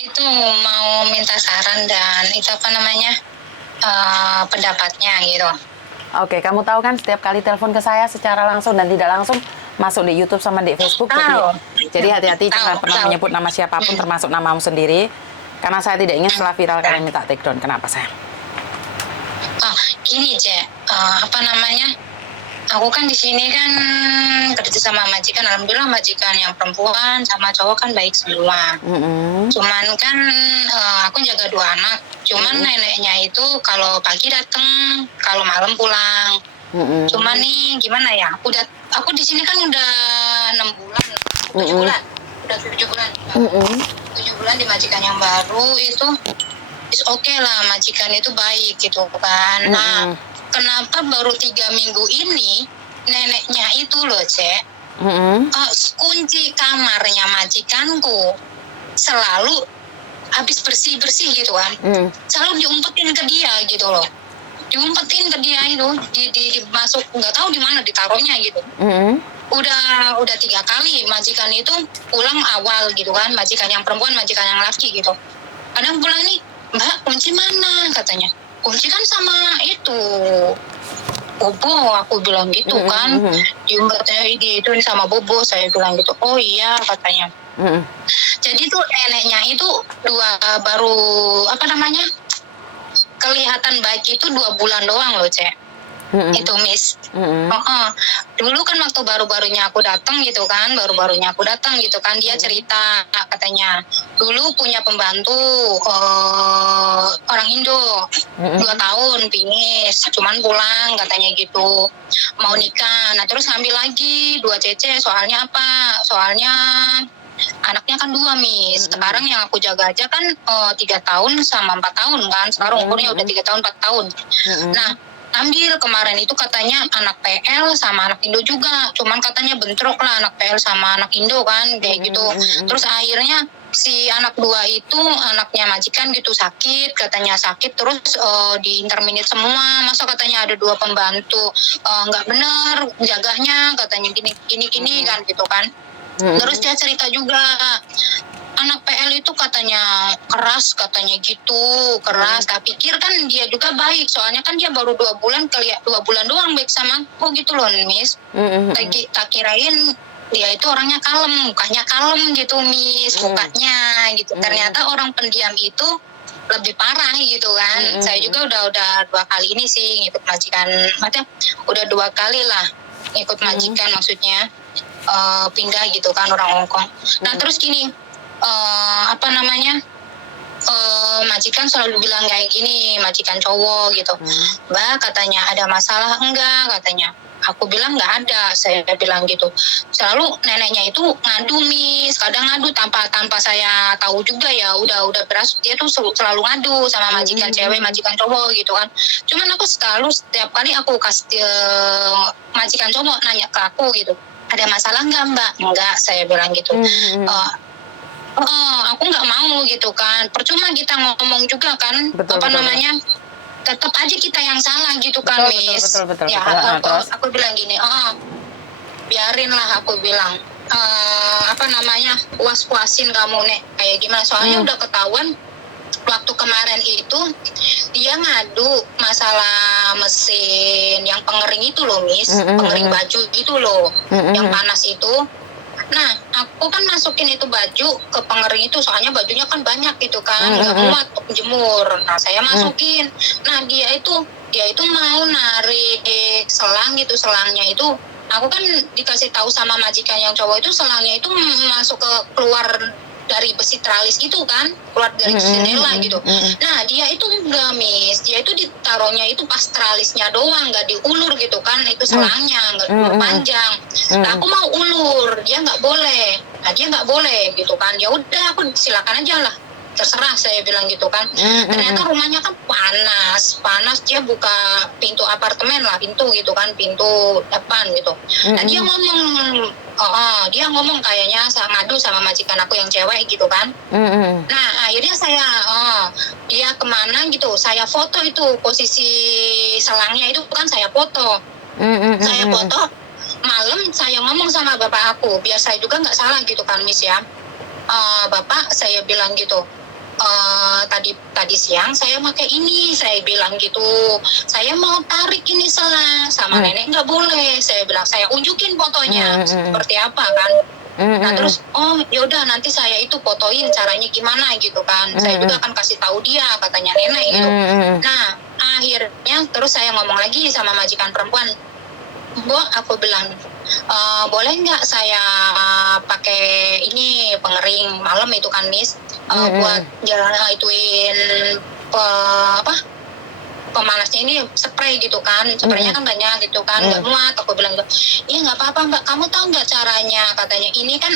itu mau minta saran dan itu apa namanya pendapatnya gitu. Oke, kamu tahu kan setiap kali telepon ke saya secara langsung dan tidak langsung masuk di YouTube sama di Facebook. Jadi hati-hati jangan pernah menyebut nama siapapun termasuk namamu sendiri. Karena saya tidak ingin setelah viral kalian minta take down. Kenapa sayang? Oh, gini Cek, apa namanya? Aku kan di sini kan kerja sama majikan, alhamdulillah majikan yang perempuan sama cowok kan baik semua. Cuman kan aku jaga 2 anak, cuman neneknya itu kalau pagi datang, kalau malam pulang. Cuman nih gimana ya? Aku di sini kan udah 6 bulan, 7 bulan, udah 7 bulan. 7 bulan di majikan yang baru itu is oke lah, majikan itu baik gitu kan. Nah, kenapa baru 3 minggu ini neneknya itu loh Cek, kunci kamarnya majikanku selalu habis bersih-bersih gitu kan, selalu diumpetin ke dia gitu loh, diumpetin ke dia itu dimasuk nggak tahu di mana ditaruhnya gitu. Udah 3 kali majikan itu pulang awal gitu kan, majikan yang perempuan, majikan yang laki gitu. Kadang pulang nih, Mbak kunci mana katanya, kunci kan sama itu Bobo, aku bilang gitu kan. Diumpetnya itu sama Bobo, saya bilang gitu. Oh iya katanya. Jadi tuh neneknya itu baru apa namanya kelihatan baik itu 2 bulan doang loh Cek. Itu Miss. Dulu kan waktu baru-barunya aku datang gitu kan, dia cerita katanya dulu punya pembantu orang Indo 2 tahun pingis, cuman pulang katanya gitu, mau nikah. Nah terus ngambil lagi 2 cece, soalnya apa? Soalnya anaknya kan 2 Miss. Sekarang yang aku jaga aja kan 3 tahun sama 4 tahun kan. Sekarang umurnya udah 3 tahun 4 tahun. Nah ambil kemarin itu katanya anak PL sama anak Indo juga, cuman katanya bentrok lah anak PL sama anak Indo kan kayak gitu. Terus akhirnya si anak 2 itu anaknya majikan gitu sakit, katanya sakit terus di interminate semua. Masa katanya ada 2 pembantu nggak bener jaganya, katanya gini kan gitu kan. Terus dia cerita juga anak PL itu katanya keras, katanya gitu keras. Tak pikir kan dia juga baik, soalnya kan dia baru 2 bulan 2 bulan doang baik sama aku gitu loh Miss. Tak kirain dia itu orangnya kalem, mukanya kalem gitu Miss, mukanya gitu. Ternyata orang pendiam itu lebih parah gitu kan. Saya juga udah 2 kali ini sih ngikut majikan, maksudnya udah 2 kali lah ngikut majikan, maksudnya pindah gitu kan orang Hongkong. Nah terus gini, apa namanya majikan selalu bilang kayak gini, majikan cowok gitu, Mbak katanya ada masalah enggak katanya. Aku bilang nggak ada, saya bilang gitu. Selalu neneknya itu ngadu Miss, kadang ngadu tanpa saya tahu juga ya, udah beras dia tuh selalu ngadu sama majikan cewek, majikan cowok gitu kan. Cuman aku selalu setiap kali aku kasih majikan cowok nanya ke aku gitu, ada masalah nggak Mbak? Enggak, saya bilang gitu. Aku nggak mau gitu kan, percuma kita ngomong juga kan, namanya tetap aja kita yang salah gitu kan Miss. Betul. Ya aku bilang gini, biarin lah aku bilang, apa namanya puasin kamu nek kayak gimana, soalnya udah ketahuan waktu kemarin itu dia ngadu masalah mesin yang pengering itu loh Miss, pengering baju gitu loh, yang panas itu. Nah, aku kan masukin itu baju ke pengering itu, soalnya bajunya kan banyak gitu kan, nggak muat untuk jemur. Nah, saya masukin. Nah, dia itu mau narik selang gitu, selangnya itu. Aku kan dikasih tahu sama majikan yang cowok itu selangnya itu masuk keluar dari besi tralis itu kan, keluar dari jendela gitu. Nah dia itu enggak Miss, dia itu ditaruhnya itu pas tralisnya doang, nggak diulur gitu kan, itu selangnya nggak diulur panjang. Nah aku mau ulur, dia nggak boleh. Nah dia nggak boleh gitu kan, ya udah aku silakan aja lah, terserah saya bilang gitu kan. Ternyata rumahnya kan panas, dia buka pintu apartemen lah, pintu gitu kan, pintu depan gitu. Nah dia ngomong kayaknya ngadu sama majikan aku yang cewek gitu kan. Nah akhirnya dia kemana gitu, saya foto itu posisi selangnya itu kan saya foto. Saya foto malam, saya ngomong sama bapak aku, biar saya juga nggak salah gitu kan Miss ya. Bapak saya bilang gitu, tadi siang saya pakai ini, saya bilang gitu. Saya mau tarik ini selang sama nenek nggak boleh. Saya bilang saya unjukin fotonya seperti apa kan. Nah terus yaudah nanti saya itu fotoin caranya gimana gitu kan. Saya juga akan kasih tahu dia katanya nenek gitu. Nah akhirnya terus saya ngomong lagi sama majikan perempuan. Bu, aku bilang boleh nggak saya pakai ini pengering malam itu kan Miss, buat jalan ituin pemanasnya ini spray gitu kan, spraynya kan banyak gitu kan, nggak muat. Aku bilang iya nggak apa-apa Mbak, kamu tahu nggak caranya, katanya ini kan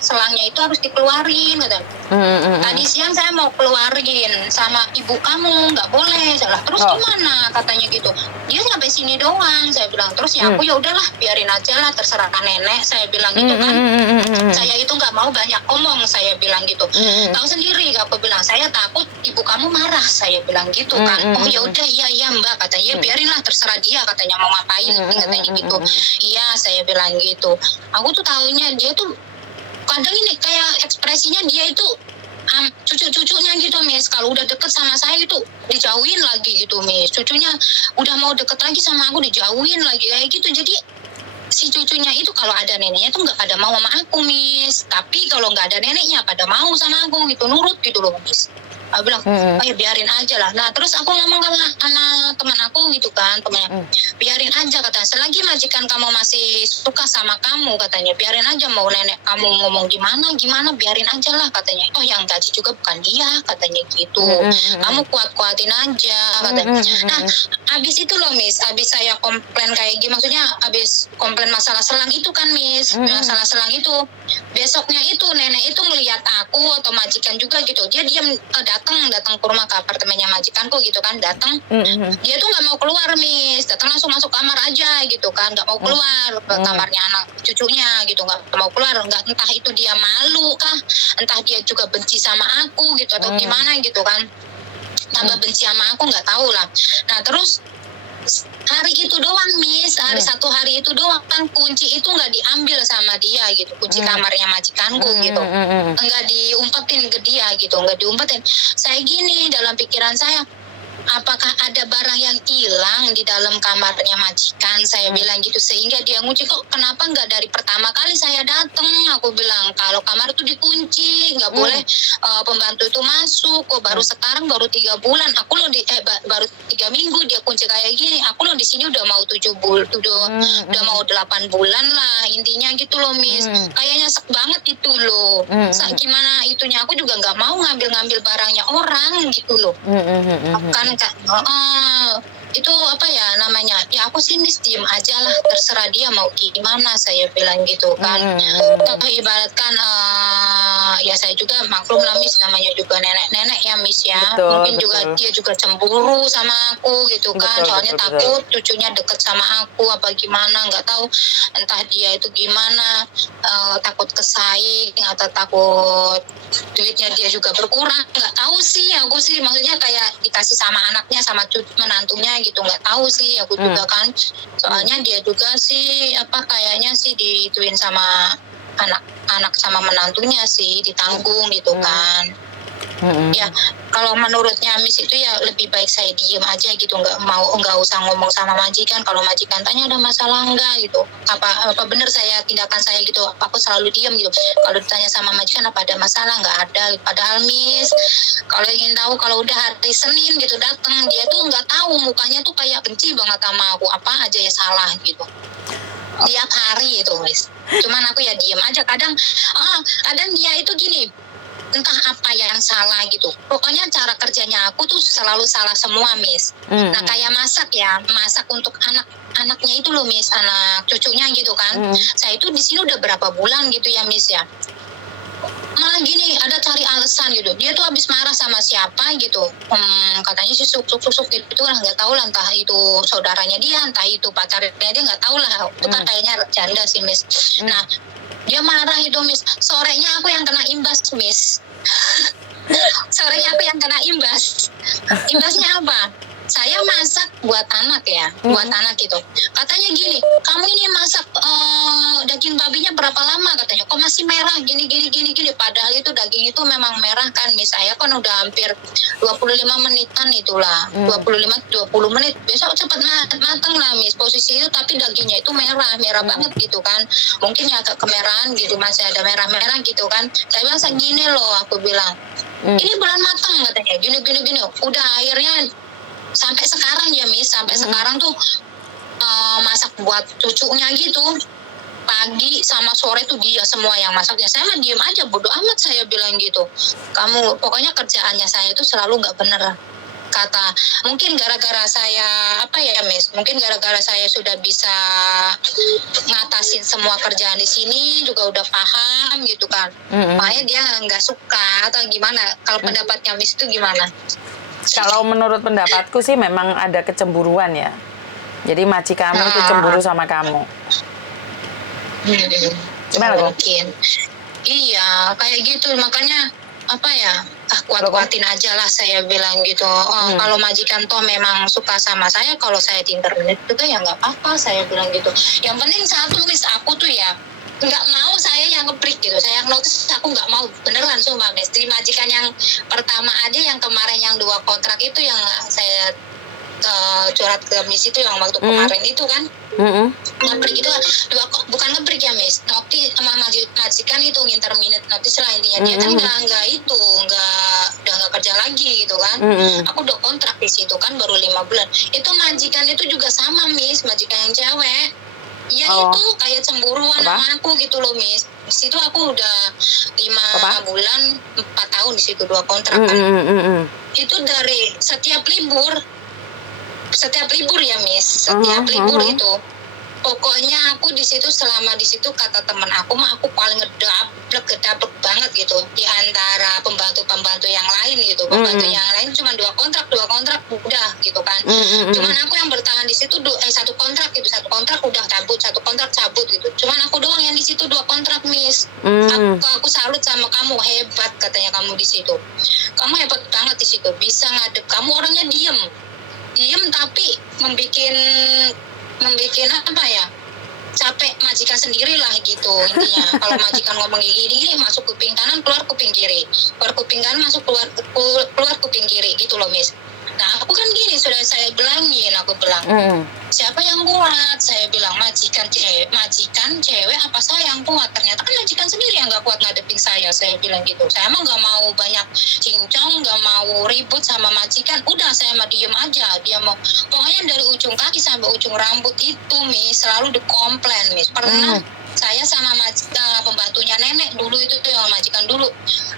selangnya itu harus dikeluarin katanya. Tadi siang saya mau keluarin sama ibu kamu, nggak boleh. Salah terus gimana katanya gitu, dia sampai sini doang. Saya bilang terus ya aku ya udahlah biarin aja lah, terserah nenek. Saya bilang gitu kan, saya itu nggak mau banyak omong. Saya bilang gitu, tahu sendiri aku bilang saya takut ibu kamu marah. Saya bilang gitu kan. Oh ya udah iya Mbak katanya, ya biarinlah terserah dia katanya mau ngapain katanya gitu. Iya saya bilang gitu. Aku tuh tahunya dia tuh kadang ini kayak ekspresinya dia itu cucu-cucunya gitu Miss, kalau udah deket sama saya itu dijauhin lagi gitu Miss. Cucunya udah mau deket lagi sama aku dijauhin lagi kayak gitu. Jadi si cucunya itu kalau ada neneknya tuh nggak pada mau sama aku Miss, tapi kalau nggak ada neneknya pada mau sama aku gitu, nurut gitu loh Miss. Aku bilang, ya biarin aja lah. Nah terus aku ngomong sama teman aku gitu kan, temannya, biarin aja katanya. Selagi majikan kamu masih suka sama kamu katanya, biarin aja mau nenek kamu ngomong gimana, biarin aja lah katanya. Oh yang gaji juga bukan dia katanya gitu. Kamu kuat-kuatin aja katanya. Nah abis itu loh Miss, abis saya komplain kayak gini, maksudnya abis komplain masalah selang itu kan Miss, masalah selang itu, besoknya itu nenek itu melihat aku atau majikan juga gitu, dia diam datang ke rumah, ke apartemennya majikanku gitu kan, datang. Dia tuh nggak mau keluar Miss, datang langsung masuk kamar aja gitu kan, nggak mau keluar ke kamarnya anak cucunya gitu, nggak mau keluar. Nggak, entah itu dia malu kah, entah dia juga benci sama aku gitu atau gimana gitu kan, tambah benci sama aku nggak tahu lah. Nah terus hari itu doang Miss, satu hari itu doang kan kunci itu nggak diambil sama dia gitu, kunci kamarnya majikanku gitu, nggak diumpetin ke dia gitu, nggak diumpetin. Saya gini dalam pikiran saya, apakah ada barang yang hilang di dalam kamarnya majikan, saya bilang gitu, sehingga dia ngunci. Kok kenapa nggak dari pertama kali saya datang, aku bilang kalau kamar itu dikunci, nggak boleh pembantu itu masuk. Kok baru sekarang, baru 3 bulan aku loh baru 3 minggu dia kunci kayak gini, aku loh di sini udah mau 7 bulan, udah mau 8 bulan lah intinya gitu loh Miss. Kayaknya nyesek banget itu loh. Gimana itunya, aku juga nggak mau ngambil barangnya orang gitu loh. Kan itu apa ya namanya, ya aku sih Miss diem aja lah, terserah dia mau gimana, saya bilang gitu kan. Ibaratkan ya saya juga maklum lah Miss, namanya juga nenek-nenek ya Miss ya. Betul, Mungkin juga dia juga cemburu sama aku gitu kan, soalnya takut cucunya deket sama aku apa gimana, nggak tahu entah dia itu gimana, takut kesaing atau takut duitnya dia juga berkurang, nggak tahu sih. Aku sih maksudnya kayak dikasih sama anaknya sama menantunya gitu, nggak tahu sih aku juga kan, soalnya dia juga sih kayaknya sih diituin sama anak sama menantunya sih, ditanggung gitu kan. Ya kalau menurutnya Miss itu ya lebih baik saya diem aja gitu, nggak usah ngomong sama majikan. Kalau majikan tanya ada masalah enggak gitu, apa bener saya tindakan saya gitu, aku selalu diem gitu. Kalau ditanya sama majikan apa ada masalah, nggak ada. Padahal Miss kalau ingin tahu, kalau udah hari Senin gitu datang, dia tuh nggak tahu, mukanya tuh kayak benci banget sama aku, apa aja ya salah gitu tiap hari itu Miss. Cuman aku ya diem aja. Kadang dia itu gini, entah apa yang salah gitu. Pokoknya cara kerjanya aku tuh selalu salah semua Miss. Nah kayak masak untuk anaknya itu loh Miss, anak cucunya gitu kan. Saya itu di sini udah berapa bulan gitu ya Miss ya. Malah gini, ada cari alasan gitu. Dia tuh habis marah sama siapa gitu. Katanya sih susuk gitu lah, nggak tahu lah, entah itu saudaranya dia, entah itu pacarnya dia, nggak tahu lah. Itu kan kayaknya janda sih Miss. Nah dia marah itu Miss, sorenya aku yang kena imbas Miss. Sorenya aku yang kena imbas. Imbasnya apa? saya masak buat anak ya, buat anak gitu. Katanya gini, kamu ini masak daging babinya berapa lama katanya? Kok masih merah gini. Padahal itu daging itu memang merah kan. Saya kan udah hampir 25 menitan itulah. 20 menit. Besok cepat matang lah Miss. Posisi itu tapi dagingnya itu merah banget gitu kan. Mungkin ya agak kemerahan gitu, masih ada merah-merah gitu kan. Saya bilang segini loh, aku bilang. Ini bulan matang katanya. Gini. Udah akhirnya sampai sekarang ya Miss, sampai sekarang tuh masak buat cucunya gitu. Pagi sama sore tuh dia semua yang masaknya. Saya mah diem aja, bodo amat saya bilang gitu. Kamu pokoknya kerjaannya saya itu selalu nggak bener. Kata mungkin gara-gara saya apa ya Miss, mungkin gara-gara saya sudah bisa ngatasin semua kerjaan di sini juga udah paham gitu kan. Makanya dia nggak suka atau gimana. Kalau pendapatnya Miss itu gimana? Kalau menurut pendapatku sih memang ada kecemburuan ya. Jadi majikanmu itu cemburu sama kamu. Gimana kok? Mungkin. Iya, kayak gitu. Makanya apa ya? Kuat-kuatin aja lah saya bilang gitu. Kalau majikan toh memang suka sama saya, kalau saya di internet juga ya nggak apa-apa saya bilang gitu. Yang penting satu Miss, aku tuh ya nggak mau saya yang ngebreak gitu. Saya yang notice aku nggak mau beneran sumpah Miss. Di majikan yang pertama aja yang kemarin yang 2 kontrak itu yang saya curhat ke Miss itu yang waktu kemarin itu kan. Ngebreak itu bukan ngebreak ya Miss, notice sama majikan itu intermittent notice lah intinya. Dia kan udah nggak kerja lagi gitu kan. Aku udah kontrak di situ kan baru 5 bulan. Itu majikan itu juga sama Miss, majikan yang cewek. Ya itu kayak cemburuan sama aku gitu loh Miss. Di situ aku udah 5 bulan 4 tahun di situ 2 kontrak kan. Itu dari setiap libur ya Miss, setiap libur itu pokoknya aku di situ selama di situ kata teman aku mah aku paling gedablek banget gitu di antara pembantu yang lain gitu. Pembantu yang lain cuma 2 kontrak udah gitu kan. Cuman aku yang bertahan di situ 1 kontrak gitu, 1 kontrak udah cabut, 1 kontrak cabut gitu. Cuman aku doang yang di situ 2 kontrak Miss. Aku salut sama kamu, hebat katanya kamu di situ. Kamu hebat banget di situ, bisa ngadep. Kamu orangnya diem tapi membikin apa ya, capek majikan sendiri lah gitu intinya. Kalau majikan ngomong gini masuk kuping kanan keluar kuping kiri, keluar kuping kanan masuk keluar kuping kiri gitu loh Miss. Nah aku kan gini sudah saya bilangin, aku bilang siapa yang kuat, saya bilang majikan cewek apa saya yang kuat. Ternyata kan majikan sendiri yang nggak kuat ngadepin saya bilang gitu. Saya mah nggak mau banyak cincong, nggak mau ribut sama majikan, udah saya mah diem aja. Dia mau pokoknya dari ujung kaki sampai ujung rambut itu Miss selalu dikomplain Miss. Pernah saya sama pembantunya nenek dulu itu tuh yang majikan dulu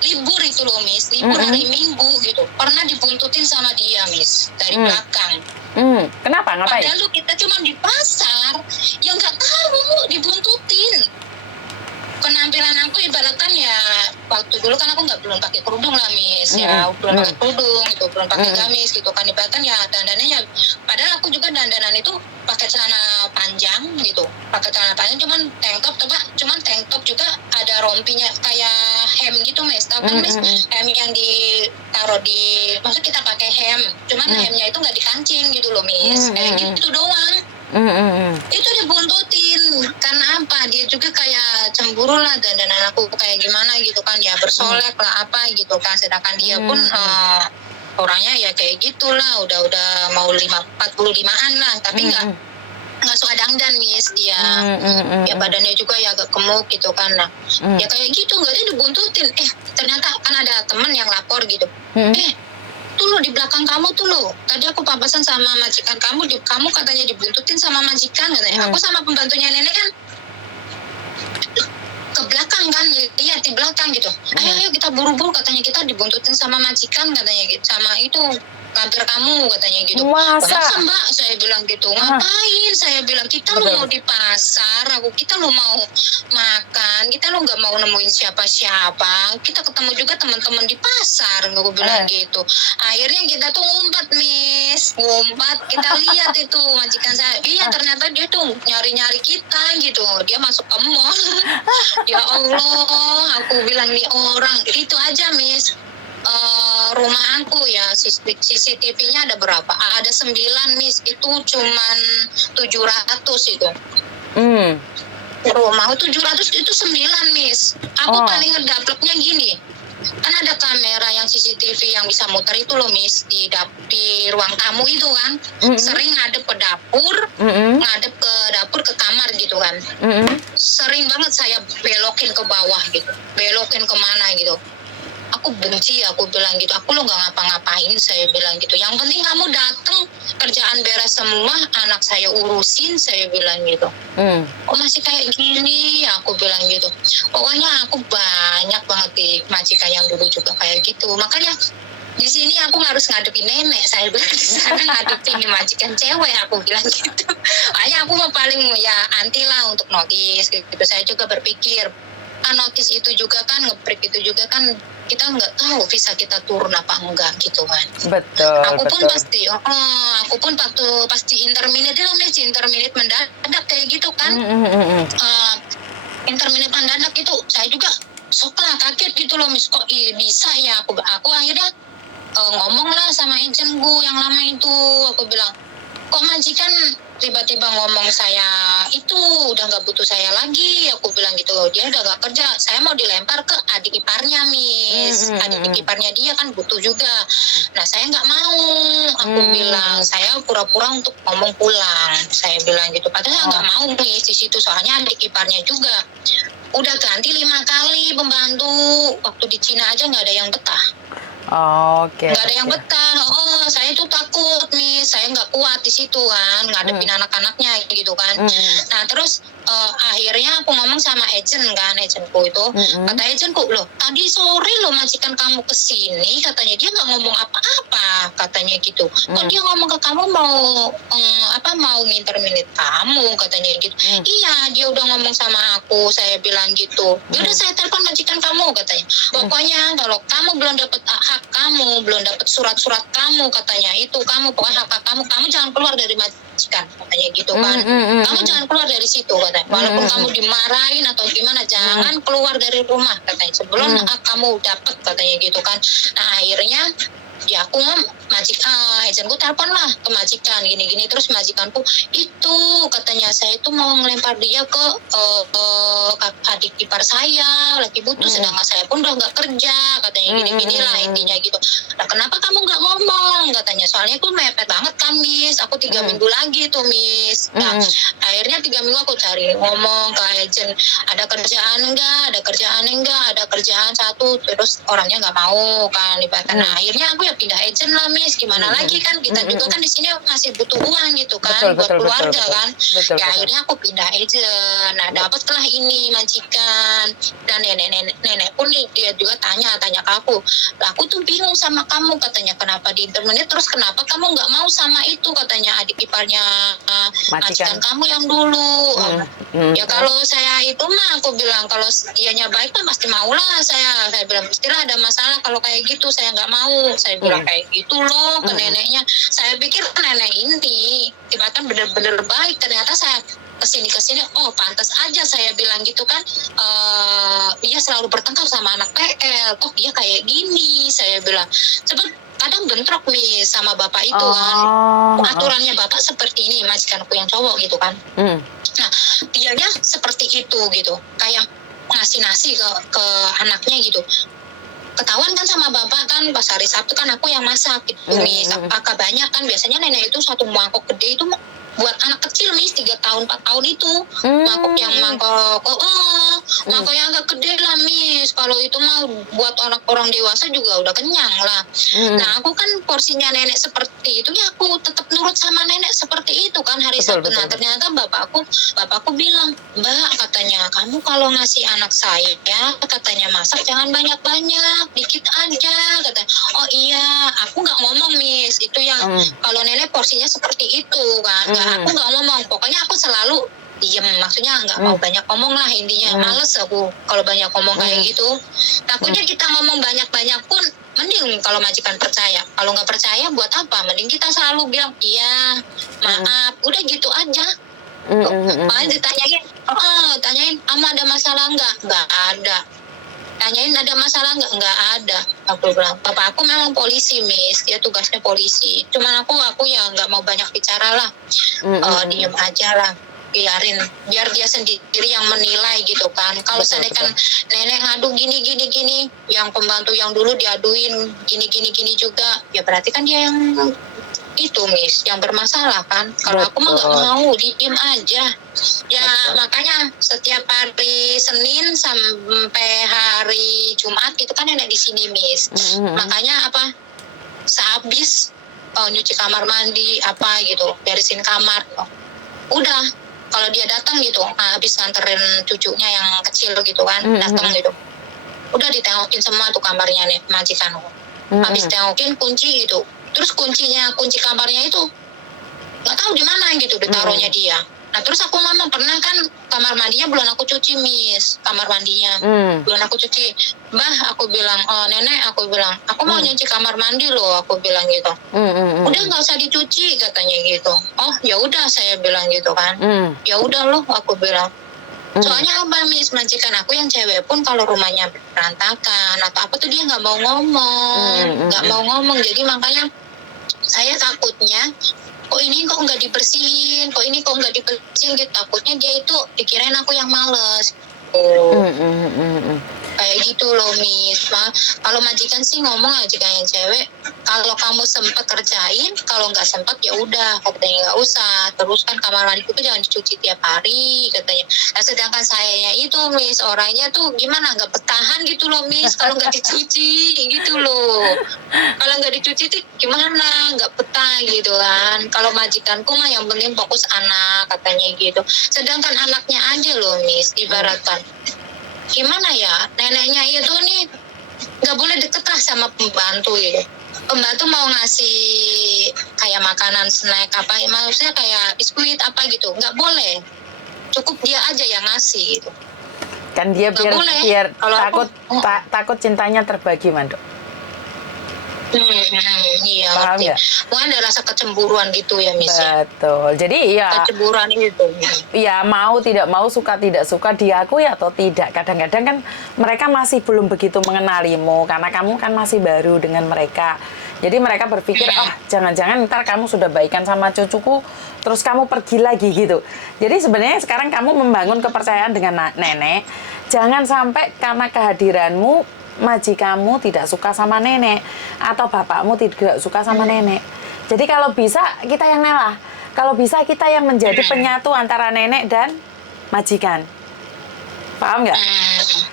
libur itu loh Miss, libur hari Minggu gitu, pernah dibuntutin sama dia Miss dari belakang. Kenapa? Ngapain? Padahal kita cuma di pasar, ya nggak tahu dibuntutin. Penampilan aku ibaratkan ya waktu dulu kan aku belum pakai kerudung lah Miss, ya belum pakai kerudung gitu, belum pakai gamis gitu kan, ibaratkan ya dandanannya ya, padahal aku juga dandanan itu pakai celana panjang gitu, pakai celana panjang cuman tank top juga ada rompinya kayak hem gitu Miss, tahu kan Miss, hem yang ditaruh di, maksud kita pakai hem, cuman hemnya itu nggak dikancing gitu loh Miss, kayak gitu doang. Itu dibuntutin karena apa, dia juga kayak cemburu lah dandanan aku kayak gimana gitu kan, ya bersolek lah apa gitu kan, sedangkan dia pun orangnya ya kayak gitulah, udah mau 45-an lah, tapi nggak suka dangdan Miss dia. Ya badannya juga ya agak gemuk gitu kan. Nah ya kayak gitu, nggak dia dibuntutin. Ternyata kan ada teman yang lapor gitu, tuh lo di belakang kamu tuh lo, tadi aku papasan sama majikan kamu katanya dibuntutin sama majikan katanya. Aku sama pembantunya nenek kan ke belakang kan, lihat di belakang gitu. Ayo kita buru-buru katanya, kita dibuntutin sama majikan katanya gitu, sama itu lampir kamu katanya gitu. Masa Mbak, saya bilang gitu. Ngapain, saya bilang, kita lu mau di pasar, kita lu mau makan, kita lu nggak mau nemuin siapa-siapa, kita ketemu juga teman-teman di pasar, gue bilang gitu. Akhirnya kita tuh ngumpat Miss, kita lihat itu majikan saya, iya ternyata dia tuh nyari-nyari kita gitu, dia masuk ke mall. Ya Allah, aku bilang nih orang itu aja Miss, rumah aku ya CCTV-nya ada berapa? Ada 9 Miss, itu cuman 700 itu. Rumah 700 itu 9 Miss. Aku paling ngedapleknya gini. Kan ada kamera yang CCTV yang bisa muter itu loh Miss, di ruang tamu itu kan. Sering ngadep ke dapur, ngadep ke dapur ke kamar gitu kan. Sering banget saya belokin ke bawah gitu, belokin kemana gitu. Aku benci, aku bilang gitu. Aku lo nggak ngapa-ngapain, saya bilang gitu. Yang penting kamu datang, kerjaan beres semua, anak saya urusin, saya bilang gitu. Kok masih kayak gini? Aku bilang gitu. Pokoknya aku banyak banget di majikan yang dulu juga kayak gitu. Makanya di sini aku harus ngadepin nenek, saya bilang. Saya ngadepin majikan cewek, aku bilang gitu. Makanya aku mau paling ya anti lah untuk notis gitu. Saya juga berpikir, notis itu juga kan, nge-break itu juga kan, kita nggak tahu visa kita turun apa enggak gitu kan. Betul. Aku pun pasti, aku pun waktu pasti interminate mendadak kayak gitu kan. Interminate mendadak itu saya juga sok lah, kaget gitu loh Miss, kok bisa ya. Aku akhirnya ngomong lah sama agentku yang lama itu. Aku bilang, kok majikan tiba-tiba ngomong saya itu udah nggak butuh saya lagi, aku bilang gitu. Dia udah nggak kerja, saya mau dilempar ke adik iparnya Miss. Adik iparnya dia kan butuh juga. Nah saya nggak mau, aku bilang saya pura-pura untuk ngomong pulang, saya bilang gitu. Padahal nggak mau Miss di situ, soalnya adik iparnya juga udah ganti 5 kali pembantu. Waktu di Cina aja nggak ada yang betah. Nggak ada yang betah. Saya tuh takut nih, saya nggak kuat di situ kan, ngadepin anak-anaknya gitu kan. Nah terus akhirnya aku ngomong sama agentku itu. Kata agentku, loh tadi sore lo majikan kamu kesini, katanya dia nggak ngomong apa-apa, katanya gitu. Kok dia ngomong ke kamu mau mau nginterminate kamu, katanya gitu. Iya, dia udah ngomong sama aku, saya bilang gitu. Ya udah saya telepon majikan kamu, katanya. Pokoknya kalau kamu belum dapat hak kamu, belum dapat surat-surat kamu, katanya itu kamu pokoknya hak kamu jangan keluar dari majikan, katanya gitu kan. Kamu jangan keluar dari situ, katanya. Walaupun kamu dimarahin atau gimana, jangan keluar dari rumah, katanya. Sebelum hak kamu dapat, katanya gitu kan. Nah akhirnya ya aku agentku telepon lah ke majikan gini-gini, terus majikanku itu katanya saya itu mau ngelempar dia ke adik ipar saya lagi butuh, sedangkan saya pun udah nggak kerja, katanya gini-gini lah intinya gitu. Nah kenapa kamu nggak ngomong, katanya, soalnya aku mepet banget kan Miss, aku 3 minggu lagi tuh Miss. Nah akhirnya 3 minggu aku cari ngomong ke agent, ada kerjaan enggak, ada kerjaan satu, terus orangnya nggak mau kan ibaratnya. Nah akhirnya aku ya pindah agent lah Miss, gimana lagi kan, kita juga kan di sini masih butuh uang gitu kan, buat keluarga kan. Ya akhirnya aku pindah agent. Nah dapatlah ini majikan, dan nenek pun nih dia juga tanya ke aku, lah aku tuh bingung sama kamu, katanya, kenapa di interminate, terus kenapa kamu nggak mau sama itu, katanya, adik iparnya majikan kamu yang dulu. Ya kalau saya itu mah, aku bilang kalau dianya baik kan pasti maulah saya bilang, pastilah ada masalah kalau kayak gitu, saya nggak mau, saya bilang kayak gitu loh ke neneknya. Saya pikir nenek ini tiba-tiba bener-bener baik, ternyata saya kesini oh pantas aja saya bilang gitu kan, dia selalu bertengkar sama anak PL, toh dia kayak gini, saya bilang. Sebab kadang bentrok nih sama bapak itu kan, aturannya bapak seperti ini, majikanku yang cowok gitu kan. Nah dianya seperti itu gitu, kayak ngasih nasi ke anaknya gitu. Ketahuan kan sama bapak kan, pas hari Sabtu kan aku yang masak gitu Miss. Agak banyak kan, biasanya nenek itu 1 mangkok gede itu buat anak kecil Miss, 3 tahun 4 tahun itu. Mangkok yang mangkok yang agak gede lah Miss. Kalau itu mah buat orang dewasa juga udah kenyang lah. Nah aku kan porsinya nenek seperti itu, ya aku tetap nurut sama nenek seperti itu kan hari Sabtu. Nah ternyata bapakku bilang, Mbak, katanya, kamu kalau ngasih anak saya, katanya, masak jangan banyak-banyak, dikit aja, katanya. Oh iya, aku nggak ngomong Miss, itu yang kalau nenek porsinya seperti itu kan. Aku nggak ngomong, pokoknya aku selalu diem, maksudnya nggak mau banyak ngomong lah intinya. Males aku kalau banyak ngomong kayak gitu. Takutnya kita ngomong banyak-banyak pun, mending kalau majikan percaya. Kalau nggak percaya buat apa? Mending kita selalu bilang iya, maaf, udah gitu aja. Paling ditanyain, tanyain, ama ada masalah nggak ada. tanyain ada masalah nggak ada, aku bilang. Bapak aku memang polisi, Miss, dia tugasnya polisi, cuman aku ya nggak mau banyak bicara lah. Diem aja lah, biarin, biar dia sendiri yang menilai gitu kan. Kalau Betul, seandainya kan nenek ngadu gini, yang pembantu yang dulu diaduin gini juga, ya berarti kan dia yang itu, Miss, yang bermasalah kan. Kalau aku mah nggak Betul. mau, diem aja. Ya Betul. makanya setiap hari Senin sampai hari Jumat itu kan nenek di sini, Miss. Makanya apa? Sehabis nyuci kamar mandi apa gitu, beresin kamar. Udah, kalau dia datang gitu, habis nganterin cucunya yang kecil gitu kan, datang gitu. Udah ditengokin semua tuh kamarnya nih majikan. Habis tengokin kunci gitu. Terus kunci kamarnya itu nggak tahu di mana gitu ditaruhnya dia. Nah terus aku ngomong, pernah kan kamar mandinya belum aku cuci, Miss, kamar mandinya belum aku cuci. Mbah, aku bilang, nenek, aku bilang, aku mau nyuci kamar mandi loh, aku bilang gitu. Udah nggak usah dicuci katanya gitu. Oh ya udah, saya bilang gitu kan. Ya udah loh, aku bilang. Soalnya apa, Miss, majikan aku yang cewek pun kalau rumahnya berantakan atau apa tuh dia nggak mau ngomong, jadi makanya saya takutnya kok ini kok nggak dibersihin gitu, takutnya dia itu dikirain aku yang males. Kayak gitu loh, Miss. Kalau majikan sih ngomong, majikan yang cewek, kalau kamu sempat kerjain, kalau nggak sempat ya udah, katanya nggak usah. Terus kan kamar mandi itu jangan dicuci tiap hari, katanya. Nah, sedangkan saya itu, Miss, orangnya tuh gimana, nggak bertahan gitu loh, Miss, kalau nggak dicuci gitu loh. Kalau nggak dicuci tuh gimana, nggak betah gitu kan. Kalau majikanku mah yang penting fokus anak, katanya gitu. Sedangkan anaknya aja loh, Miss, ibaratkan gimana ya, neneknya itu nih nggak boleh deket lah sama pembantu gitu. Pembantu mau ngasih kayak makanan snack apa, maksudnya kayak biskuit apa gitu, nggak boleh, cukup dia aja yang ngasih gitu. Kan dia biar kalau takut cintanya terbagi, Mandok. Iya, paham ngerti. nggak? Mungkin ada rasa kecemburuan gitu ya, Miss. Betul. Jadi ya Kecemburuan itu. ya mau tidak mau, suka tidak suka, diakui atau tidak, kadang-kadang kan mereka masih belum begitu mengenalimu karena kamu kan masih baru dengan mereka. Jadi mereka berpikir, jangan-jangan ntar kamu sudah baikan sama cucuku terus kamu pergi lagi gitu. Jadi sebenarnya sekarang kamu membangun kepercayaan dengan nenek. Jangan sampai karena kehadiranmu majikanmu tidak suka sama nenek atau bapakmu tidak suka sama nenek. Jadi kalau bisa kita yang ngalah. Kalau bisa kita yang menjadi penyatu antara nenek dan majikan. Paham nggak?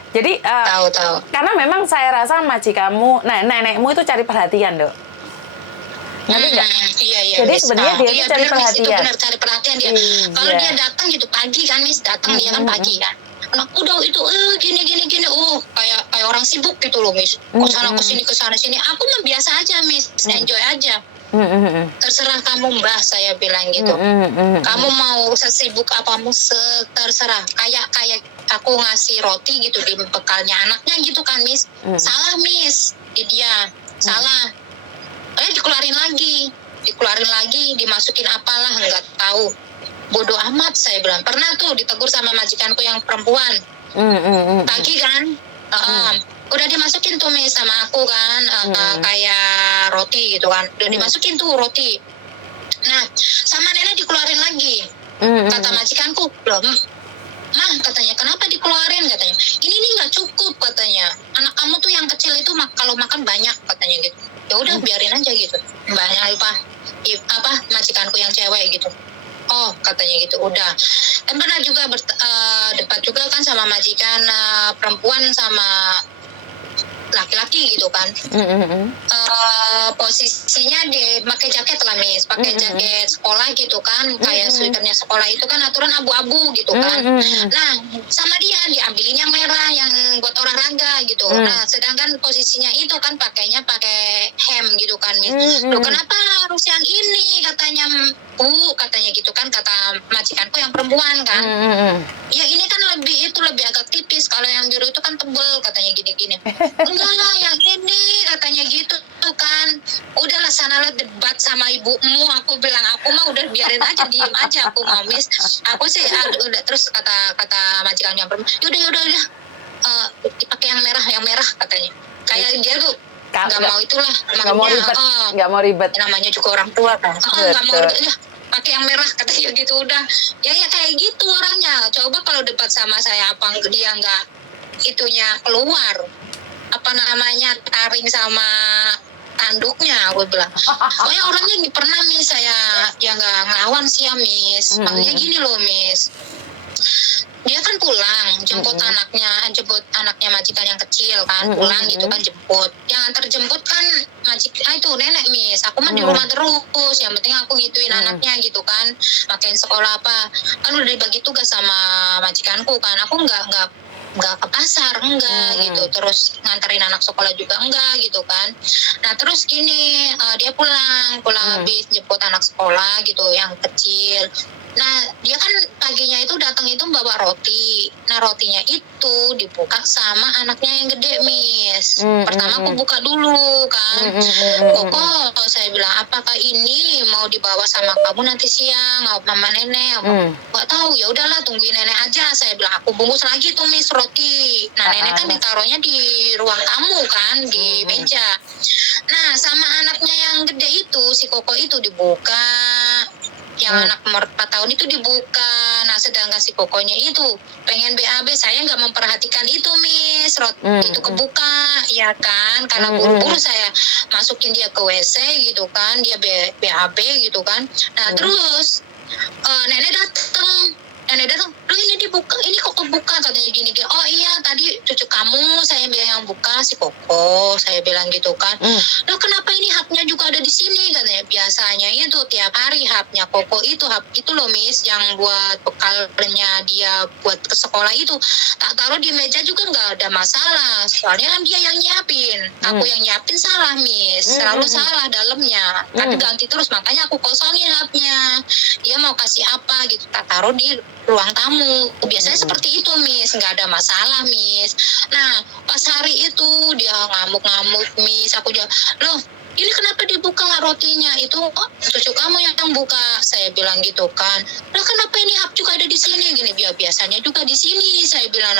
Jadi Tahu. karena memang saya rasa majikanmu, nenekmu itu cari perhatian, Dok. Ngerti nggak? Iya, jadi Miss. sebenarnya dia itu cari bener, Miss, itu perhatian. benar, cari perhatian dia. Kalau dia datang gitu pagi kan, Miss, datang dia kan pagi kan. Nah, udah itu gini kayak orang sibuk gitu loh, Miss. Ke sana sini. Aku mah biasa aja, Miss, enjoy aja. Terserah kamu, Mbah, saya bilang gitu. Kamu mau sesibuk apamu, terserah. Kayak aku ngasih roti gitu di bekalnya anaknya gitu kan, Miss. Salah, Miss, di dia salah. Dikeluarin lagi, dimasukin apalah, nggak tahu. Bodoh amat, saya bilang. Pernah tuh ditegur sama majikanku yang perempuan. Pagi kan, udah dimasukin tuh, Miss, sama aku kan, kayak roti gitu kan. Udah dimasukin tuh roti. Nah, sama nenek dikeluarin lagi. Kata majikanku, belum. Mah, katanya, kenapa dikeluarin, katanya. Ini nih nggak cukup, katanya. Anak kamu tuh yang kecil itu kalau makan banyak, katanya gitu. Ya udah, biarin aja gitu. Banyak apa majikanku yang cewek gitu. Oh, katanya gitu. Udah. Dan pernah juga debat juga kan sama majikan perempuan sama laki-laki gitu kan. Posisinya pakai jaket lah, Miss, pakai jaket sekolah gitu kan, kayak sweaternya sekolah itu kan aturan abu-abu gitu kan. Nah, sama dia diambilin yang merah yang buat olahraga gitu. Nah, sedangkan posisinya itu kan pakainya pakai hem gitu kan, Miss. Loh, kenapa harus yang ini, katanya, Bu, katanya gitu kan, kata majikanku yang perempuan kan. Ya ini kan lebih agak tipis, kalau yang biru itu kan tebel, katanya gini-gini. Enggak lah, yang ini, katanya gitu tuh kan. Udahlah, sanalah debat sama ibumu, aku bilang. Aku mah udah biarin aja, diem aja aku, Miss. Aku sih udah. Terus kata majikan yang perempuan, yaudah, dipakai yang merah katanya. Kayak dia tuh nggak mau itulah, nggak mau ribet, nggak mau ribet. Namanya juga orang tua kan. Nggak mau ribet ya. Pakai yang merah katanya gitu udah. Ya kayak gitu orangnya. Coba kalau debat sama saya apa dia nggak itunya keluar. Apa namanya taring sama tanduknya, aku bilang. Soalnya orangnya pernah Miss saya yang nggak ngelawan sih ya Miss. Makanya gini loh Miss. Dia kan pulang jemput anaknya majikan yang kecil kan pulang gitu kan jemput. Yang antar jemput kan itu nenek Miss. Aku mah di rumah terus. Yang penting aku gituin anaknya gitu kan. Makain sekolah apa. Kan udah dibagi tugas sama majikanku kan. Aku nggak ke pasar gitu, terus nganterin anak sekolah juga enggak gitu kan. Nah terus gini dia pulang habis jemput anak sekolah gitu yang kecil. Nah dia kan paginya itu datang itu bawa roti. Nah rotinya itu dibuka sama anaknya yang gede Miss. Pertama aku buka dulu kan. Kok saya bilang apakah ini mau dibawa sama kamu nanti siang mama nenek? Nggak tahu, ya udahlah tungguin nenek aja. Saya bilang aku bungkus lagi tuh Miss roti. Nah nenek kan ditaruhnya di ruang tamu kan di meja. Nah sama anaknya yang gede itu si Koko itu dibuka. Yang anak umur 4 tahun itu dibuka. Nah sedangkan si Kokonya itu pengen BAB, saya nggak memperhatikan itu Miss, roti itu kebuka ya kan, karena buru-buru saya masukin dia ke WC gitu kan, dia BAB gitu kan. Nah terus nenek datang, loh ini dibuka, ini kok kebuka katanya gini. Oh iya tadi cucu kamu saya bilang yang buka si Koko, saya bilang gitu kan. Loh kenapa ini hapnya juga ada di sini katanya. Biasanya itu tiap hari hapnya Koko itu hap itu loh Miss yang buat bekalnya dia buat ke sekolah itu tak taruh di meja juga nggak ada masalah. Soalnya kan dia yang nyiapin, aku yang nyiapin salah Miss, selalu salah dalamnya. Kan ganti terus makanya aku kosongin hapnya. Dia mau kasih apa gitu tak taruh di ruang tamu. Biasanya seperti itu Miss, nggak ada masalah Miss. Nah pas hari itu dia ngamuk-ngamuk Miss, aku juga loh ini kenapa dibuka rotinya itu cucu kamu yang buka, saya bilang gitu kan. Lah kenapa ini hap juga ada di sini gini, biasanya juga di sini, saya bilang.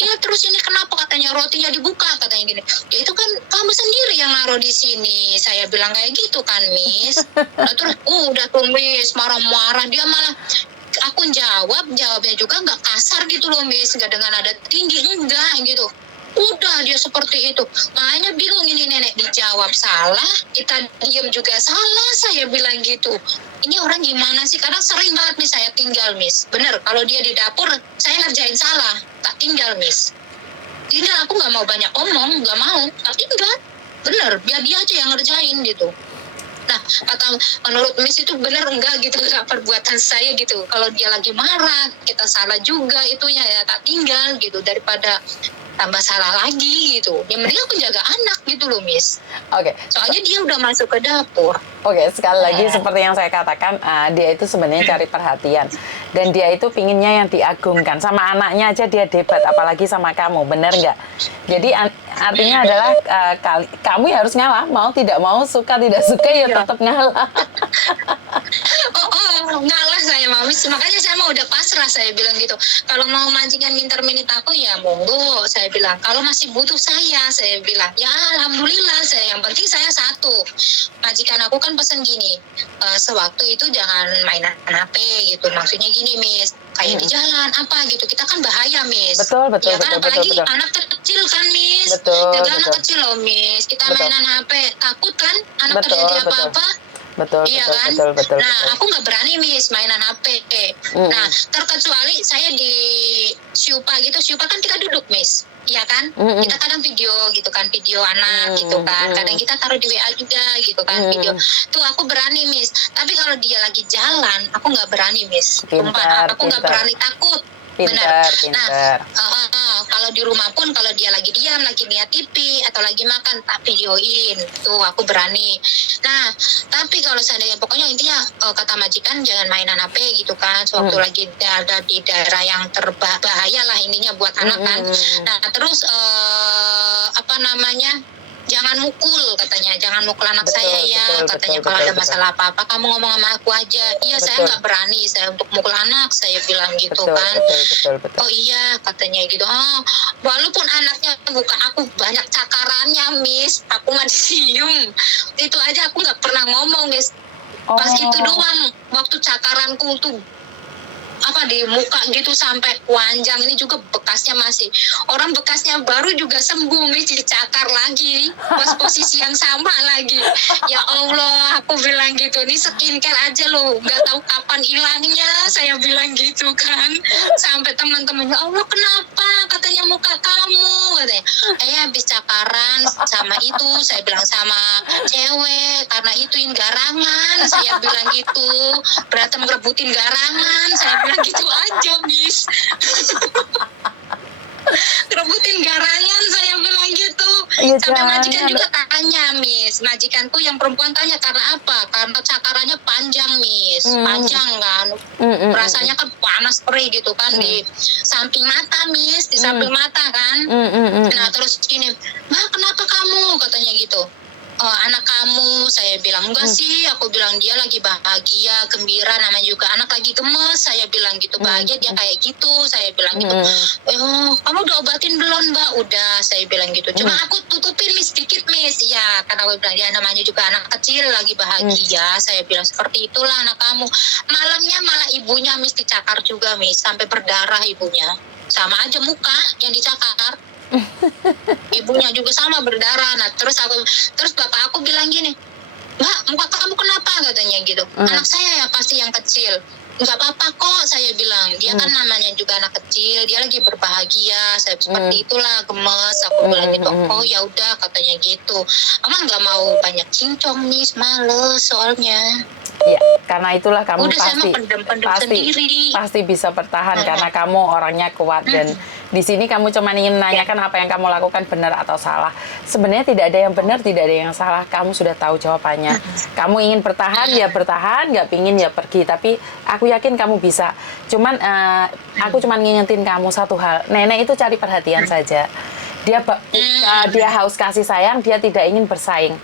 Ya terus ini kenapa katanya rotinya dibuka katanya gini. Ya itu kan kamu sendiri yang naruh di sini, saya bilang kayak gitu kan Miss. Nah terus udah tuh Miss marah-marah, dia malah aku jawabnya juga nggak kasar gitu loh Miss, nggak dengan nada tinggi enggak gitu. Udah dia seperti itu. Makanya bingung ini nenek, dijawab salah, kita diam juga salah, saya bilang gitu. Ini orang gimana sih? Kadang sering banget Miss saya tinggal Miss. Bener, kalau dia di dapur saya ngerjain salah, tak tinggal Miss. Tinggal aku nggak mau banyak omong, nggak mau, tak tinggal. Bener, biar dia aja yang ngerjain gitu. Nah, kata menurut Miss itu benar enggak gitu perbuatan saya gitu. Kalau dia lagi marah, kita salah juga itunya ya tak tinggal gitu daripada tambah salah lagi gitu. Yang mending aku jaga anak gitu loh Miss. Oke. Soalnya dia udah masuk ke dapur. Oke, sekali lagi seperti yang saya katakan, dia itu sebenarnya cari perhatian. Dan dia itu pinginnya yang diagungkan. Sama anaknya aja dia debat, apalagi sama kamu, bener nggak? Jadi artinya adalah kamu ya harus ngalah, mau tidak mau, suka tidak suka ya tetap ngalah. Ngalah saya Miss. Makanya saya mau udah pasrah, saya bilang gitu. Kalau mau majikan minta-minta aku ya monggo, saya bilang. Kalau masih butuh saya bilang. Ya alhamdulillah saya. Yang penting saya satu. Majikan aku kan pesan gini, sewaktu itu jangan mainan HP gitu. Maksudnya gini Miss, kayak di jalan apa gitu. Kita kan bahaya Miss. Betul. Ya kan apalagi anak kecil kan Miss. Jaga anak kecil loh Miss. Kita mainan HP, takut kan anak terjadi apa-apa. Betul. Nah, aku nggak berani Miss mainan HP. Nah, terkecuali saya di Syupa gitu. Syupa kan kita duduk Miss, iya kan? Kita kadang video gitu kan, video anak gitu kan. Kadang kita taruh di WA juga gitu kan, video. Tuh aku berani Miss. Tapi kalau dia lagi jalan, aku nggak berani Miss. Sumpah, aku nggak berani, takut. Pintar. Nah, kalau di rumah pun kalau dia lagi diam, lagi lihat TV atau lagi makan, tak videoin. Tuh aku berani. Nah, tapi kalau seandainya pokoknya intinya kata majikan jangan mainan HP gitu kan. Sewaktu lagi ada di daerah yang terbahaya lah intinya buat anak kan. Nah, terus apa namanya? jangan mukul katanya, jangan mukul anak Betul, saya ya, betul, katanya betul, kalau betul, ada betul. masalah apa-apa kamu ngomong sama aku aja. Iya, saya Betul. nggak berani saya untuk mukul anak, saya bilang gitu Betul, kan. betul. Oh iya, katanya gitu. Oh, walaupun anaknya bukan aku banyak cakarannya, Miss, aku masih diem. Itu aja aku nggak pernah ngomong, Miss. Pas itu Oh, doang, waktu cakaranku tuh apa di muka gitu sampai panjang, ini juga bekasnya masih, orang bekasnya baru juga sembuh, Miss, dicakar lagi pas posisi yang sama lagi. Ya Allah, aku bilang gitu, ini skincare aja loh nggak tahu kapan hilangnya, saya bilang gitu kan. Sampai teman-temannya, Allah kenapa, katanya muka kamu, katanya habis cakaran sama itu, saya bilang sama cewek karena ituin garangan, saya bilang gitu, berantem ngerebutin garangan, saya bilang gitu aja, Miss. Rebutin garangan, saya bilang gitu. iya Sampai majikan jangan. juga tanya, Miss, majikanku yang perempuan tanya karena apa, karena cakarannya panjang, Miss, panjang kan, rasanya kan panas perih gitu kan, di samping mata, Miss, di samping mata kan. Nah terus gini, Mbak kenapa kamu, katanya gitu. Oh, anak kamu, saya bilang enggak sih, aku bilang dia lagi bahagia, gembira, namanya juga anak lagi gemes, saya bilang gitu, bahagia dia kayak gitu, saya bilang gitu. Oh, kamu udah obatin belum, Mbak? Udah, saya bilang gitu. Cuma aku tutupin, Miss, sedikit, Miss. Ya, karena aku bilang dia namanya juga anak kecil lagi bahagia, saya bilang seperti itulah anak kamu. Malamnya malah ibunya, Miss, dicakar juga, Miss, sampai berdarah ibunya. Sama aja muka yang dicakar. Ibunya juga sama berdarah. Nah terus bapak aku bilang gini, Mbak muka kamu kenapa, katanya gitu. Anak saya ya pasti yang kecil. Nggak apa-apa kok, saya bilang, dia kan namanya juga anak kecil, dia lagi berbahagia, saya seperti itulah gemes, aku bilang gitu. Oh ya udah, katanya gitu. Emang nggak mau banyak cincong, Miss, males soalnya. Ya, karena itulah kamu Udah saya mah pendem sendiri. pasti bisa bertahan karena kamu orangnya kuat dan di sini kamu cuma ingin menanyakan apa yang kamu lakukan benar atau salah. Sebenarnya tidak ada yang benar, tidak ada yang salah. Kamu sudah tahu jawabannya. Kamu ingin bertahan ya bertahan, nggak pingin ya pergi. Tapi aku yakin kamu bisa. Cuman aku cuma ngingetin kamu satu hal. Nenek itu cari perhatian saja. Dia haus kasih sayang, dia tidak ingin bersaing.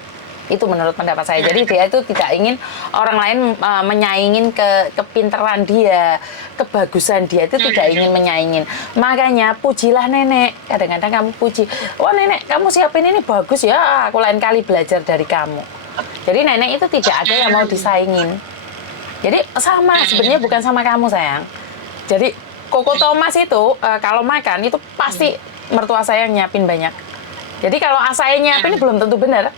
Itu menurut pendapat saya. Jadi dia itu tidak ingin orang lain menyaingin kepintaran dia, kebagusan dia, itu tidak ingin menyaingin. Makanya pujilah nenek. Kadang-kadang kamu puji, wah nenek kamu siapin ini bagus ya, aku lain kali belajar dari kamu. Jadi nenek itu tidak ada yang mau disaingin. Jadi sama, sebenarnya bukan sama kamu sayang. Jadi Koko Thomas itu kalau makan itu pasti mertua saya yang nyiapin banyak. Jadi kalau saya nyiapin belum tentu benar.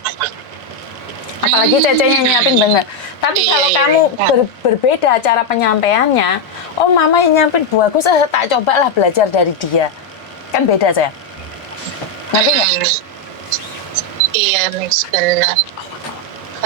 Apalagi cecenya nyiapin bener. Tapi kalau kamu berbeda cara penyampaiannya, oh mama yang nyiapin bagus, tak cobalah belajar dari dia. Kan beda saya. Ngerti nggak? Iya, Miss, benar.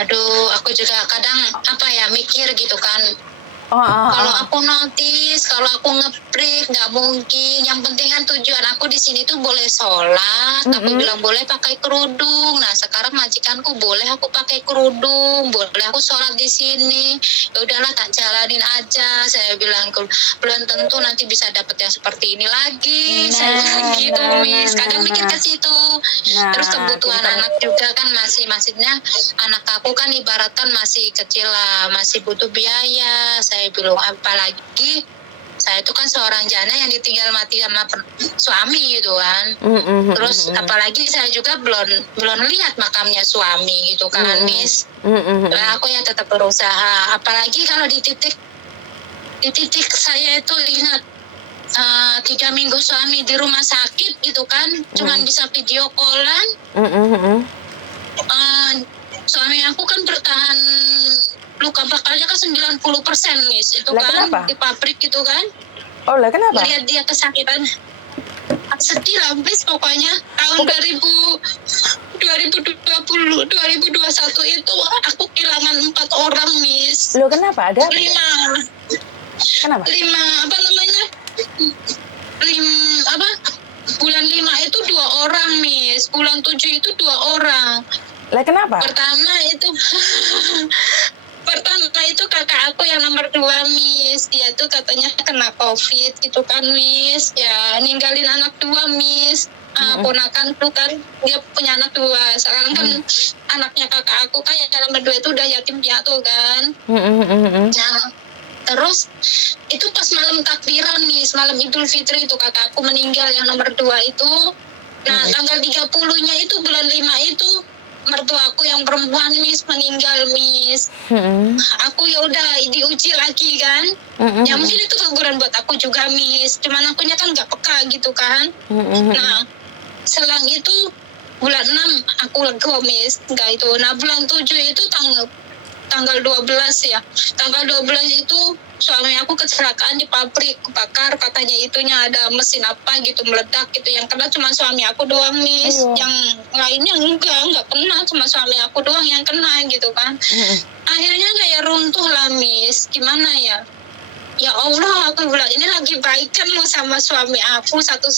Aduh, aku juga kadang apa ya mikir gitu kan. Kalau aku notice, kalau aku nge-break, nggak mungkin. Yang penting kan tujuan aku di sini tuh boleh sholat. Aku bilang boleh pakai kerudung. Nah sekarang majikanku boleh aku pakai kerudung, boleh aku sholat di sini. Ya udahlah tak jalanin aja. Saya bilang belum tentu nanti bisa dapet yang seperti ini lagi. Saya bilang gitu, Miss. Kadang mikir ke situ. Terus kebutuhan anak juga kan maksudnya anak aku kan ibaratkan masih kecil lah, masih butuh biaya. Saya bilang apalagi saya itu kan seorang janda yang ditinggal mati sama suami gitu kan. Terus apalagi saya juga belum lihat makamnya suami gitu kan, Miss. Nah, aku ya tetap berusaha. Apalagi kalau di titik saya itu ingat 3 minggu suami di rumah sakit gitu kan, cuman bisa video callan. Suami aku kan bertahan, luka bakalnya kan 90%, Miss. Itu Lah, kan kenapa? di pabrik gitu kan. Oh lah kenapa? Lihat dia kesakitan. Sedih lah, Miss, pokoknya. Tahun 2021 itu aku kehilangan 4 orang, Miss. Loh kenapa? Ada apa? 5. Kenapa? 5, apa namanya? Bulan 5 itu 2 orang, Miss. Bulan 7 itu 2 orang. Lah kenapa? Pertama itu kakak aku yang nomor 2, Miss. Dia tuh katanya kena COVID gitu kan, Miss. Ya ninggalin anak 2, Miss. ponakan tuh kan, dia punya anak 2. Sekarang kan anaknya kakak aku kan yang nomor 2 itu udah yatim piatu kan. Nah, terus itu pas malam takbiran nih, malam Idul Fitri itu kakak aku meninggal yang nomor 2 itu. Nah, tanggal 30-nya itu bulan 5 itu mertua aku yang perempuan Miss meninggal Miss. Aku ya udah diuji lagi kan. Ya mungkin itu teguran buat aku juga Miss. Cuman akunya kan nggak peka gitu kan. Nah, selang itu bulan 6 aku lego Miss. Enggak itu. Nah, bulan 7 itu tanggal 12 ya. Tanggal 12 itu suami aku kecelakaan di pabrik, kebakar, katanya itunya ada mesin apa gitu meledak gitu. Yang kena cuma suami aku doang Miss. Yang lainnya enggak kena, cuma suami aku doang yang kena gitu kan. Akhirnya kayak runtuh lah Miss. Gimana ya? Ya Allah, aku bilang ini lagi baikan lo sama suami aku, satu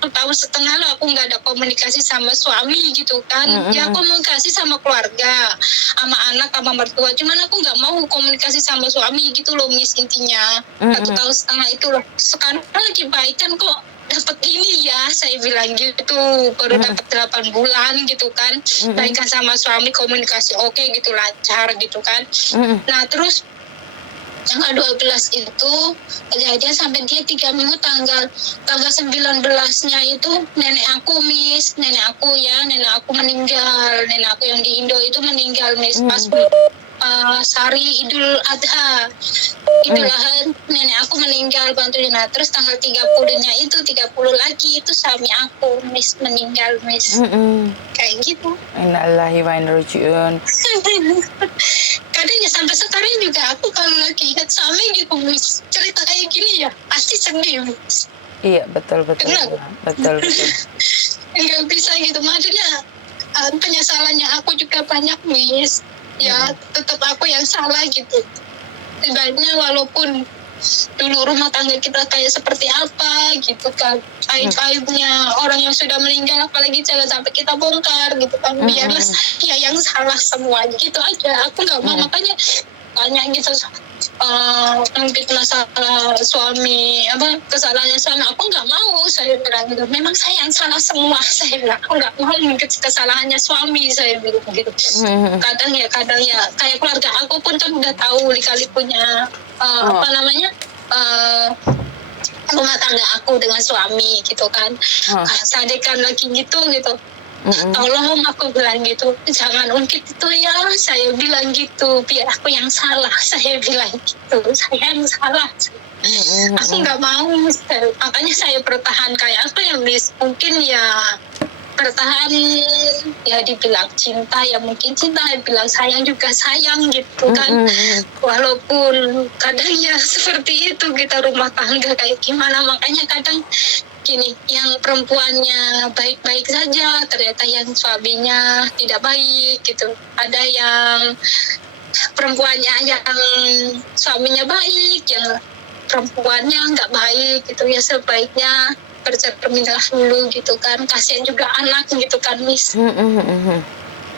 tahun setengah lo aku nggak ada komunikasi sama suami gitu kan. Ya komunikasi sama keluarga, sama anak, sama mertua, cuman aku nggak mau komunikasi sama suami gitu loh Miss, intinya. 1 tahun setengah itu loh. Sekarang lagi baikan kok dapat ini ya, saya bilang gitu, baru dapat 8 bulan gitu kan. Baikan sama suami, komunikasi oke gitu, lancar gitu kan. Nah terus tanggal 12 itu kejadian sampai dia 3 minggu, tanggal 19-nya itu nenek aku Miss, nenek aku meninggal, nenek aku yang di Indo itu meninggal Miss, pas Sari Idul Adha, Idul Adha nenek aku meninggal bantuin. Nah terus tanggal 30-nya itu 30 lagi itu suami aku Miss meninggal Miss. Kayak gitu. Innalillahi wa inna ilaihi raji'un. Kadang ya sampai sekarang juga aku kalau lagi ingat suami gitu Miss, cerita kayak gini ya pasti sedih Miss. Iya betul. Nggak bisa gitu, maksudnya penyesalannya aku juga banyak Miss. Ya tetap aku yang salah gitu. Setidaknya walaupun dulu rumah tangga kita kayak seperti apa gitu kan, aib-aibnya orang yang sudah meninggal apalagi jangan sampai kita bongkar gitu kan, biarlah ya yang salah semua gitu aja. Aku nggak mau makanya tanya gitu, mungkin masalah suami kesalahannya suami, aku nggak mau, saya bilang gitu, memang saya yang salah semua, saya bilang aku nggak mau mungkin kesalahannya suami, saya bilang gitu. Kadang ya kayak keluarga aku pun kan udah tahu kali punya rumah tangga aku dengan suami gitu kan. Sadekan lagi gitu tolong, aku bilang gitu, jangan ungkit itu ya, saya bilang gitu, biar aku yang salah, saya bilang gitu, saya yang salah. Aku nggak mau, makanya saya bertahan kayak apa ya Miss, mungkin ya bertahan ya, dibilang cinta ya mungkin cinta, dibilang sayang juga sayang gitu kan. Walaupun kadang ya seperti itu kita rumah tangga kayak gimana, makanya kadang gini, yang perempuannya baik-baik saja ternyata yang suaminya tidak baik gitu, ada yang perempuannya yang suaminya baik, yang perempuannya nggak baik gitu ya. Sebaiknya bercerminlah dulu gitu kan, kasihan juga anak gitu kan Miss.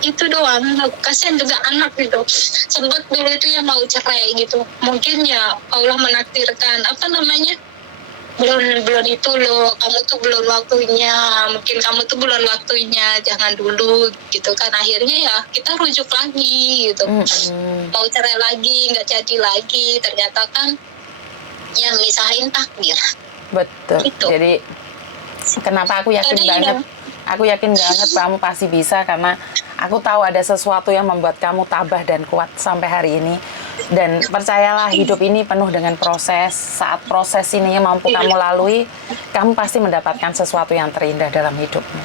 Itu doang, kasihan juga anak gitu. Sempat dulu itu ya mau cerai gitu, mungkin ya Allah menakdirkan belum itu loh, kamu tuh belum waktunya, mungkin kamu tuh belum waktunya, jangan dulu gitu kan. Akhirnya ya kita rujuk lagi gitu, mau cerai lagi nggak jadi lagi, ternyata kan yang misahin takdir. Betul gitu. Jadi kenapa aku yakin banget kamu pasti bisa, karena aku tahu ada sesuatu yang membuat kamu tabah dan kuat sampai hari ini. Dan percayalah, hidup ini penuh dengan proses. Saat proses ini mampu kamu lalui, kamu pasti mendapatkan sesuatu yang terindah dalam hidupmu.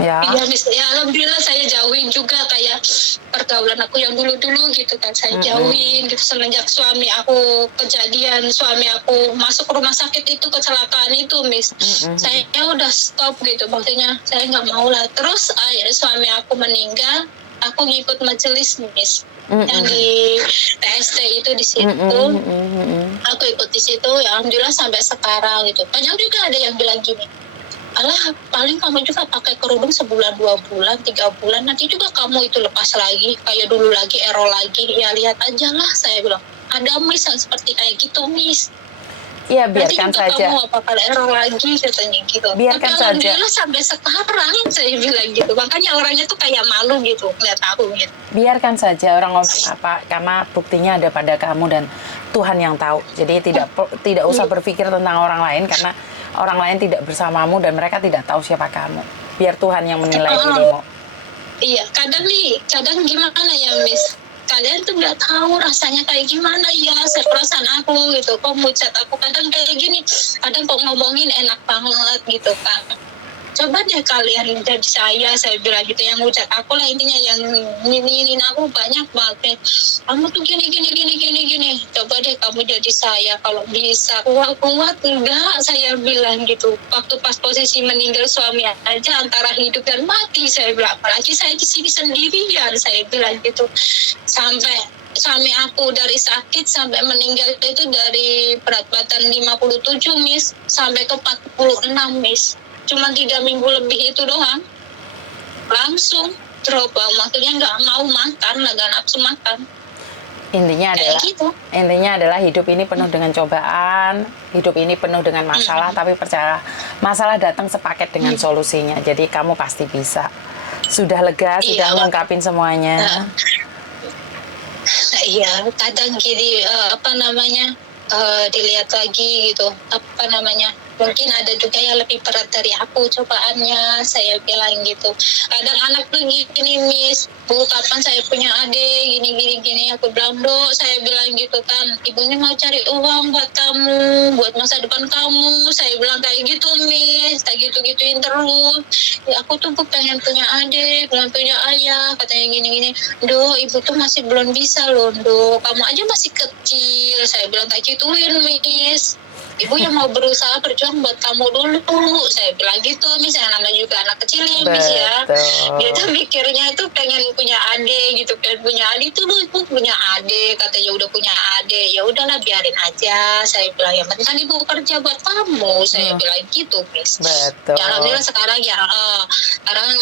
Ya. Iya, ya alhamdulillah saya jauhin juga kayak pergaulan aku yang dulu-dulu gitu kan, saya jauhin gitu. Semenjak suami aku kejadian, suami aku masuk rumah sakit itu, kecelakaan itu Miss, saya udah stop gitu, maksudnya saya nggak mau lah. Terus akhirnya suami aku meninggal, aku ngikut majelis Miss, yang di TST itu di situ. Aku ikut di situ, ya alhamdulillah sampai sekarang gitu. Banyak juga ada yang bilang gini, alah paling kamu juga pakai kerudung sebulan, 2 bulan, 3 bulan, nanti juga kamu itu lepas lagi kayak dulu lagi, error lagi, ya lihat aja lah, saya bilang. Ada Miss yang seperti kayak gitu Miss. Iya, nanti biarkan juga saja. kamu apa kalau error lagi katanya gitu. Biarkan Tapi saja. alhamdulillah sampai sekarang saya bilang gitu. Makanya orangnya tuh kayak malu gitu ngeliat aku gitu. Biarkan saja orang ngomong apa, karena buktinya ada pada kamu dan Tuhan yang tahu. Jadi tidak usah berpikir tentang orang lain, karena orang lain tidak bersamamu dan mereka tidak tahu siapa kamu. Biar Tuhan yang menilai dirimu. Iya, kadang gimana ya Miss, kalian tuh nggak tahu rasanya kayak gimana ya, perasaan aku gitu. Kok mucat aku kadang kayak gini, kadang kok ngomongin enak banget gitu kan. Coba deh kalian jadi saya bilang gitu, yang ngucat aku lah intinya, yang nginin aku banyak banget. Kamu tuh gini. Coba deh kamu jadi saya kalau bisa. Kuat enggak, saya bilang gitu. Waktu pas posisi meninggal suami aja antara hidup dan mati, saya bilang. Apalagi saya di sini sendirian, saya bilang gitu. Sampai suami aku dari sakit sampai meninggal itu dari berat badan 57 Miss sampai ke 46 Miss. Cuma 3 minggu lebih itu doang, langsung drop, maksudnya nggak mau makan, nggak nafsu makan. Intinya adalah hidup ini penuh dengan cobaan, hidup ini penuh dengan masalah, tapi percaya masalah datang sepaket dengan solusinya. Jadi kamu pasti bisa. Sudah lega, sudah ngungkapin semuanya. Iya, kadang gini dilihat lagi gitu, mungkin ada juga yang lebih berat dari aku cobaannya, saya bilang gitu. Kadang anak tuh gini Miss, Bu kapan saya punya adik gini, aku bilang Dok, saya bilang gitu kan, ibunya mau cari uang buat kamu, buat masa depan kamu, saya bilang kayak gitu Miss, kayak gitu-gituin terus. Ya, aku tuh pengen punya adik, pengen punya ayah, katanya gini, Dok ibu tuh masih belum bisa loh Dok, kamu aja masih kecil, saya bilang kayak gituin Miss. Ibu yang mau berusaha berjuang buat kamu dulu, saya bilang gitu Miss. Yang namanya juga anak kecil ya Miss ya, dia tuh mikirnya itu pengen punya adik gitu, pengen punya adik tuh, ibu punya adik, katanya udah punya adik, ya udahlah biarin aja, saya bilang yang penting kan ibu kerja buat kamu, saya bilang gitu Miss. Betul. Ya, alhamdulillah sekarang ya sekarang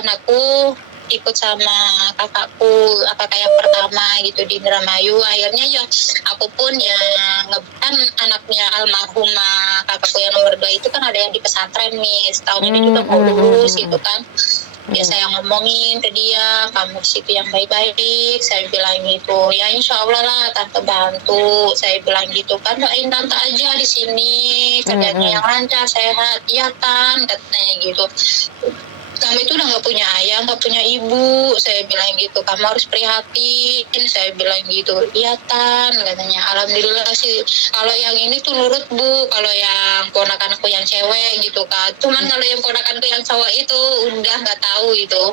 anakku ikut sama kakak yang pertama gitu di Indramayu. Akhirnya ya aku pun yang kan anaknya almarhumah kakakku yang nomor 2 itu kan ada yang di pesantren Miss, tahun ini juga mau lulus gitu kan. Ya saya ngomongin ke dia, kamu situ yang baik-baik, saya bilang gitu. Ya insya Allah lah tante bantu, saya bilang gitu kan, doain tante aja di sini kerjanya yang lancar, sehat, iya kan, katanya gitu. Kamu itu udah nggak punya ayah, nggak punya ibu, saya bilang gitu. Kamu harus prihatin, saya bilang gitu. Iya Tan, katanya. Alhamdulillah sih. Kalau yang ini tuh nurut Bu. Kalau yang ponakanku yang cewek gitu kan. Cuman kalau yang ponakanku yang cowok itu udah nggak tahu itu.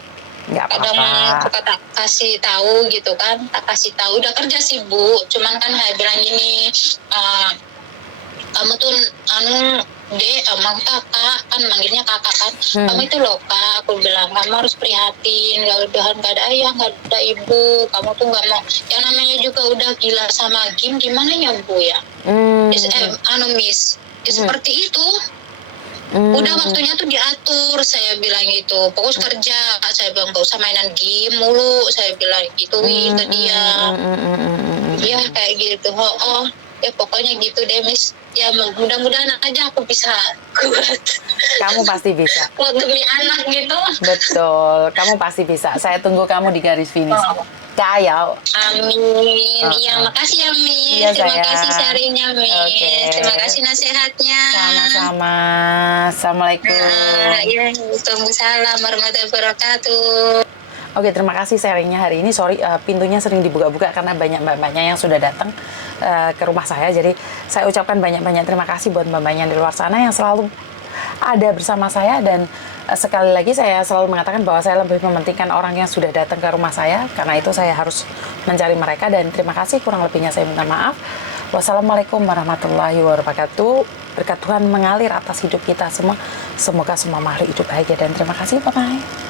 Nggak Kadang apa-apa. suka tak kasih tahu gitu kan. Tak kasih tahu. Udah kerja sih Bu. Cuman kan saya bilang gini. Kamu tuh Dek, emang kakak kan manggilnya kakak kan, kamu itu loh Kak, aku bilang kamu harus prihatin, gak ada ayah, gak ada ibu, kamu tuh gak mau, yang namanya juga udah gila sama game, gimana ya Bu ya? Miss, seperti itu. Udah waktunya tuh diatur, saya bilang gitu. Fokus kerja, saya bilang gak usah mainan game mulu, saya bilang gituin ke dia. Iya kayak gitu. Ya pokoknya gitu deh Miss. Ya mudah-mudahan aja aku bisa kuat. Kamu pasti bisa. Kuat demi anak gitu. Betul, kamu pasti bisa. Saya tunggu kamu di garis finish. Kayak. Amin. Iya, makasih ya Miss. Iya, Terima sayang. kasih sharingnya Miss. Oke. Terima kasih nasihatnya. Sama-sama. Assalamualaikum. Iya, Waalaikumsalam warahmatullahi wabarakatuh. Oke, terima kasih sharingnya hari ini. Sorry, pintunya sering dibuka-buka karena banyak mbak-mbaknya yang sudah datang ke rumah saya. Jadi saya ucapkan banyak-banyak terima kasih buat mbak-mbaknya di luar sana yang selalu ada bersama saya. Dan sekali lagi saya selalu mengatakan bahwa saya lebih mementingkan orang yang sudah datang ke rumah saya. Karena itu saya harus mencari mereka. Dan terima kasih, kurang lebihnya saya minta maaf. Wassalamualaikum warahmatullahi wabarakatuh. Berkat Tuhan mengalir atas hidup kita semua. Semoga semua makhluk hidup bahagia dan terima kasih. Bye-bye.